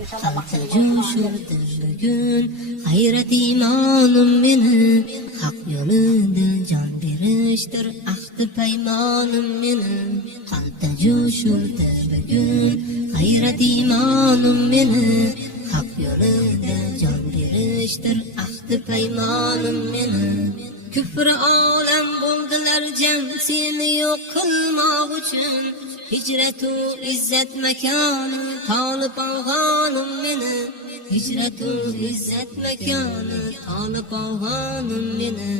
Qalbda jo'shurdi bugun g'ayrat iymonim meni, haq yo'lida jon berishdir ahdi paymonim meni. Qalbda jo'shurdi bugun g'ayrat iymonim meni, haq yo'lida jon berishdir ahdi paymonim meni. Küfr olam bo'ldilar jam seni yo'q qilmoq uchun, hicretu izzet mekanı talip ağanım meni. Hicretu izzet mekanı talip ağanım meni.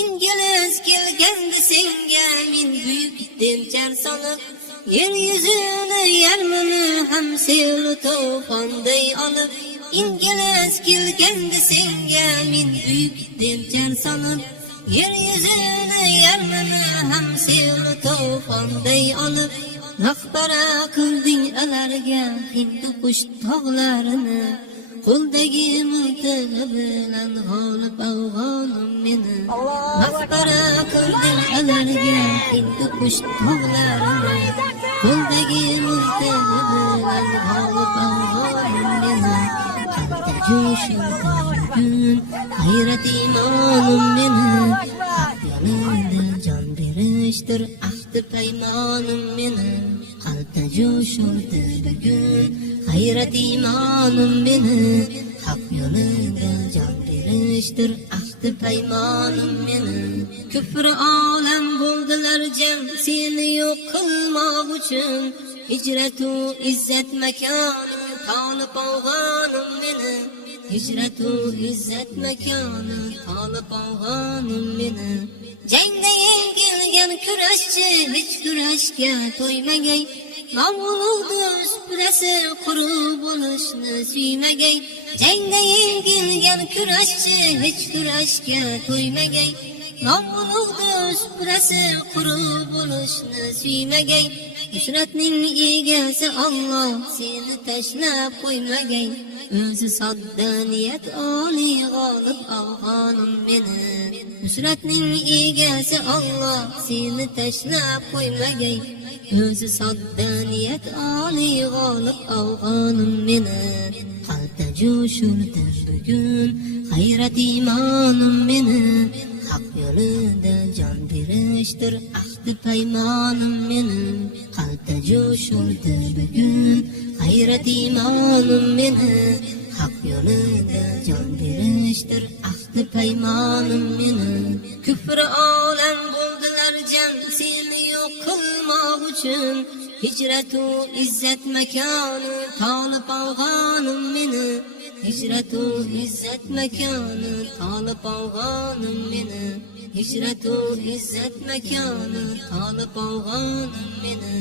İngiliz gelgendi senga min büyük demçer sanıp, yeryüzünü yermini hem seyli tufanday alıp. İngiliz gelgendi senga min büyük demçer sanıp, yeryüzünü yermini hem seyli tufanday alıp. Rahbara kıldın alarga Hindu kuş tağlarını, qo'ldagi miltig'i bilan g'olib afg'onim meni. Rahbara kıldın alarga Hindu kuş tağlarını, qo'ldagi miltig'i bilan g'olib afg'onim meni. Qalbda jo'shurdi bugun g'ayrat iymonim meni, haq yo'lida jon berishdir ahdi paymonim meni. Qalbda jo'shurdi bugun g'ayrat iymonim meni, haq yo'lida jon berishdir ahdi paymonim meni. Küfr olam bo'ldilar jam seni yo'q qilmoq uchun, hicretu izzet mekanı talip ağanım meni. Hicretu izzet mekanı talip ağanım meni. Jangda yengilgan kurashchi hech kurashga to'ymagay, Mavludi suprasi qurib bo'lishni suymagay. Jangda yengilgan kurashchi hech kurashga to'ymagay, Mavludi suprasi qurib bo'lishni suymagay. Nusratning egasi Allah seni tashlab qo'ymagay, o'zi sodda niyat oliy g'olib afg'onim meni. Nusratning egasi Allah seni tashlab qo'ymagay, o'zi sodda niyat oliy g'olib afg'onim meni. Qalbda jo'shurdi bugun g'ayrat iymonim meni, haq yo'lida jon berishdir ahdi paymonim meni. Qalbda jo'shurdi bugun g'ayrat iymonim meni, haq yo'lida jon berishdir ahdi paymonim meni. Küfr olam bo'ldilar jam seni yo'q qilmoq uchun, hicretu izzet mekanı talip ağanım meni. Hicretu izzet mekanı talip ağanım meni. Hicretu izzet mekanı talip ağanım meni.